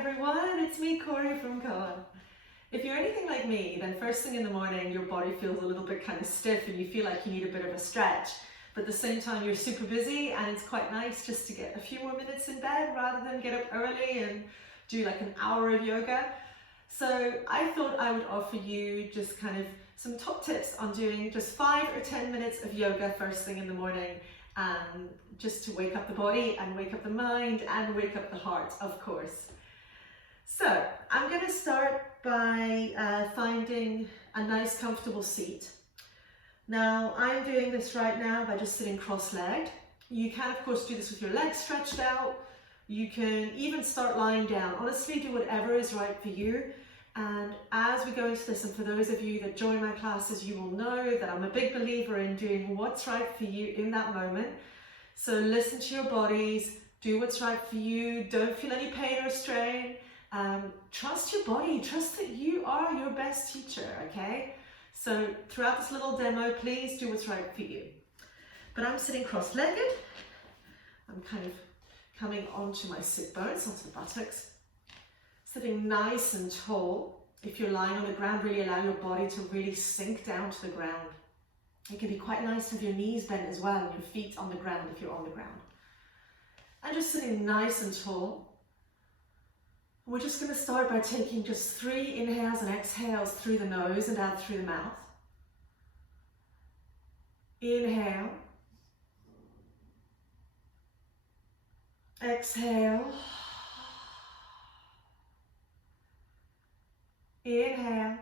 everyone, it's me, Cori from Cori. If you're anything like me, then first thing in the morning your body feels a little bit kind of stiff and you feel like you need a bit of a stretch. But at the same time you're super busy and it's quite nice just to get a few more minutes in bed rather than get up early and do like an hour of yoga. So I thought I would offer you just kind of some top tips on doing just 5 or 10 minutes of yoga first thing in the morning, just to wake up the body and wake up the mind and wake up the heart, of course. So I'm going to start by finding a nice comfortable seat. Now I'm doing this right now by just sitting cross-legged. You can of course do this with your legs stretched out. You can even start lying down. Honestly, do whatever is right for you. And as we go into this, and for those of you that join my classes, you will know that I'm a big believer in doing what's right for you in that moment. So listen to your bodies, do what's right for you, don't feel any pain or strain. Trust your body, trust that you are your best teacher, okay? So throughout this little demo, please do what's right for you. But I'm sitting cross-legged. I'm kind of coming onto my sit bones, onto the buttocks. Sitting nice and tall. If you're lying on the ground, really allow your body to really sink down to the ground. It can be quite nice to have your knees bent as well and your feet on the ground if you're on the ground. And just sitting nice and tall. We're just going to start by taking just 3 inhales and exhales through the nose and out through the mouth. Inhale. Exhale. Inhale.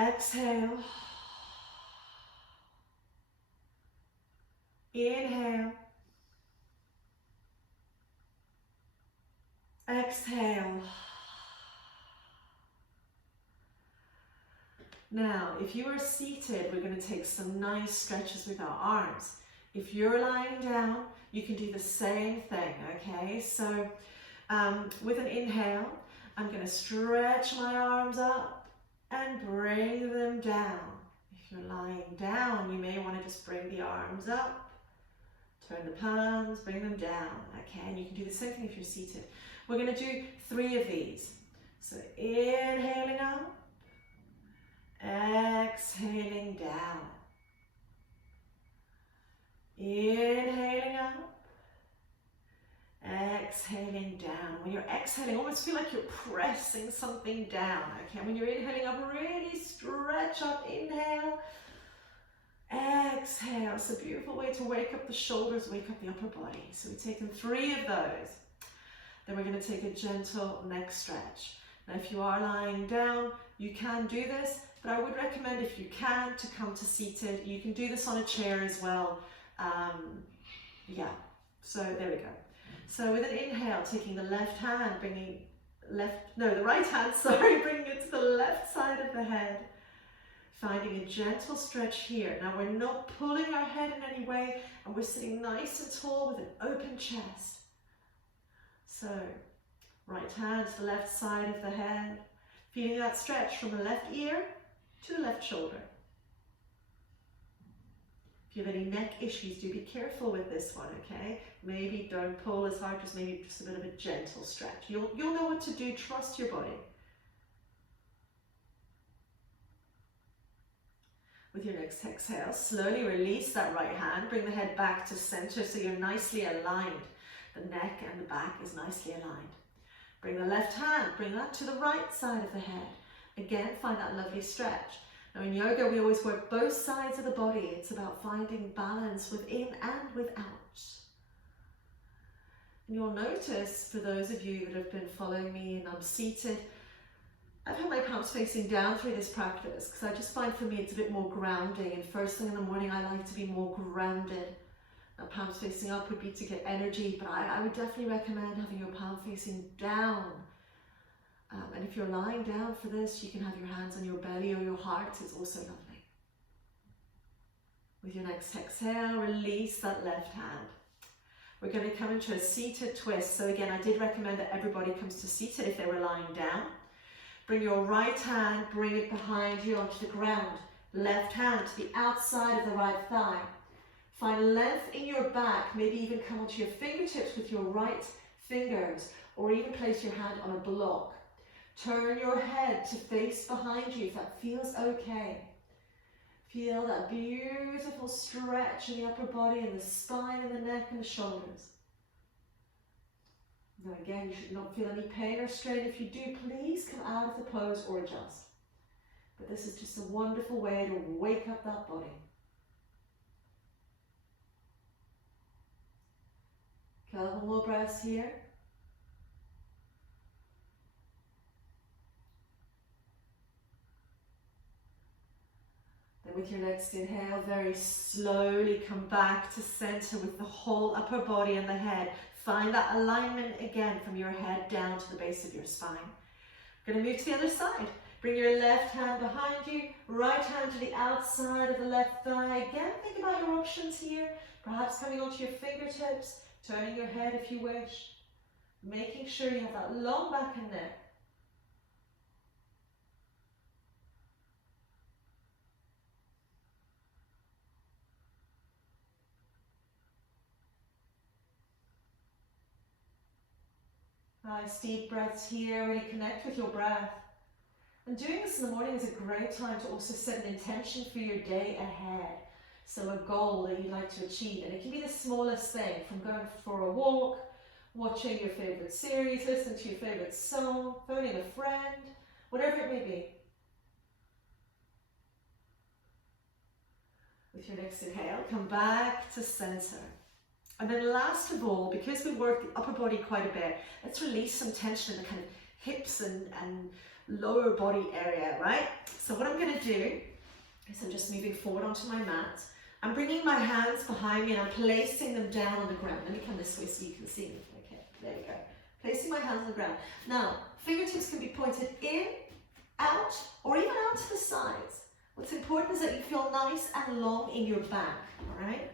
Exhale. Inhale. Exhale. Now, if you are seated, we're going to take some nice stretches with our arms. If you're lying down, you can do the same thing, okay? So with an inhale, I'm going to stretch my arms up and bring them down. If you're lying down, you may want to just bring the arms up, turn the palms, bring them down, okay? And you can do the same thing if you're seated. We're going to do 3 of these. So inhaling up, exhaling down. Inhaling up, exhaling down. When you're exhaling, almost feel like you're pressing something down, okay? When you're inhaling up, really stretch up, inhale, exhale. It's a beautiful way to wake up the shoulders, wake up the upper body. So we've taken 3 of those. Then we're going to take a gentle neck stretch. Now if you are lying down, you can do this, but I would recommend, if you can, to come to seated. You can do this on a chair as well. Yeah, so there we go. So with an inhale, taking the left hand, the right hand, sorry, bringing it to the left side of the head. Finding a gentle stretch here. Now we're not pulling our head in any way, and we're sitting nice and tall with an open chest. So, right hand to the left side of the head, feeling that stretch from the left ear to the left shoulder. If you have any neck issues, do be careful with this one, okay? Maybe don't pull as hard, just maybe just a bit of a gentle stretch. You'll know what to do, trust your body. With your next exhale, slowly release that right hand, bring the head back to center so you're nicely aligned. The neck and the back is nicely aligned. Bring the left hand, bring that to the right side of the head. Again, find that lovely stretch. Now in yoga, we always work both sides of the body. It's about finding balance within and without. And you'll notice, for those of you that have been following me and I'm seated, I've had my palms facing down through this practice because I just find for me it's a bit more grounding, and first thing in the morning I like to be more grounded. Now palms facing up would be to get energy, but I would definitely recommend having your palm facing down. And if you're lying down for this, you can have your hands on your belly or your heart. It's also lovely. With your next exhale, release that left hand. We're going to come into a seated twist. So again, I did recommend that everybody comes to seated if they were lying down. Bring your right hand, bring it behind you onto the ground. Left hand to the outside of the right thigh. Find length in your back, maybe even come onto your fingertips with your right fingers, or even place your hand on a block. Turn your head to face behind you if that feels okay. Feel that beautiful stretch in the upper body and the spine and the neck and the shoulders. Now again, you should not feel any pain or strain. If you do, please come out of the pose or adjust. But this is just a wonderful way to wake up that body. Couple more breaths here. Then with your next inhale, very slowly come back to center with the whole upper body and the head. Find that alignment again from your head down to the base of your spine. We're going to move to the other side. Bring your left hand behind you, right hand to the outside of the left thigh. Again, think about your options here. Perhaps coming onto your fingertips, turning your head if you wish. Making sure you have that long back and neck. Nice deep breaths here, really connect with your breath. And doing this in the morning is a great time to also set an intention for your day ahead. So a goal that you'd like to achieve, and it can be the smallest thing, from going for a walk, watching your favorite series, listening to your favorite song, phoning a friend, whatever it may be. With your next inhale, come back to center. And then last of all, because we work the upper body quite a bit, let's release some tension in the kind of hips and lower body area, right? So what I'm going to do is I'm just moving forward onto my mat. I'm bringing my hands behind me and I'm placing them down on the ground. Let me come this way so you can see me. Okay, there we go. Placing my hands on the ground. Now, fingertips can be pointed in, out, or even out to the sides. What's important is that you feel nice and long in your back, all right?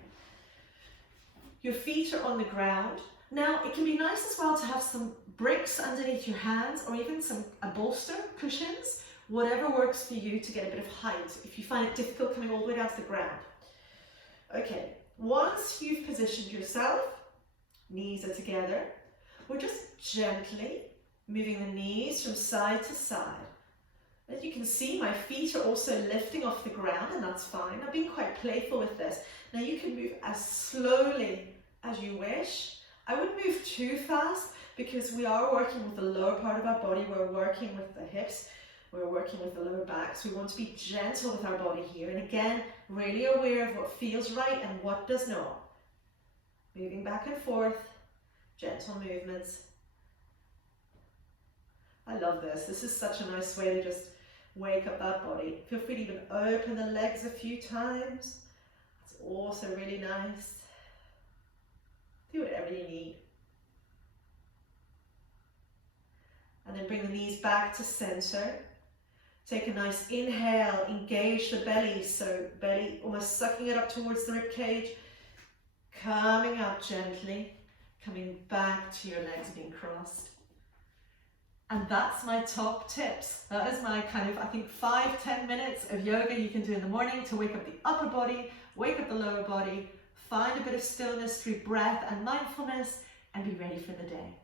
Your feet are on the ground. Now, it can be nice as well to have some bricks underneath your hands, or even a bolster, cushions, whatever works for you to get a bit of height if you find it difficult coming all the way down to the ground. Okay, once you've positioned yourself, knees are together, we're just gently moving the knees from side to side. As you can see, my feet are also lifting off the ground, and that's fine. I'm being quite playful with this. Now you can move as slowly as you wish. I wouldn't move too fast because we are working with the lower part of our body. We're working with the hips. We're working with the lower back. So we want to be gentle with our body here. And again, really aware of what feels right and what does not. Moving back and forth, gentle movements. I love this. This is such a nice way to just wake up that body. Feel free to even open the legs a few times. That's also really nice. Do whatever you need. And then bring the knees back to center. Take a nice inhale, engage the belly. So belly almost sucking it up towards the rib cage. Coming up gently, coming back to your legs being crossed. And that's my top tips. That is my kind of, I think, 5-10 minutes of yoga you can do in the morning to wake up the upper body, wake up the lower body, find a bit of stillness through breath and mindfulness, and be ready for the day.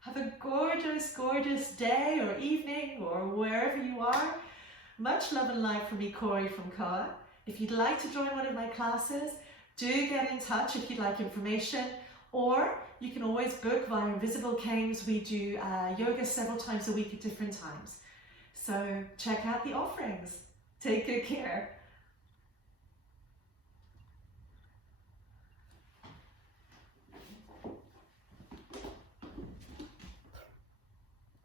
Have a gorgeous, gorgeous day or evening or wherever you are. Much love and light from me, Cori from Cori. If you'd like to join one of my classes, do get in touch if you'd like information, or you can always book via Invisible Canes. We do yoga several times a week at different times. So check out the offerings. Take good care.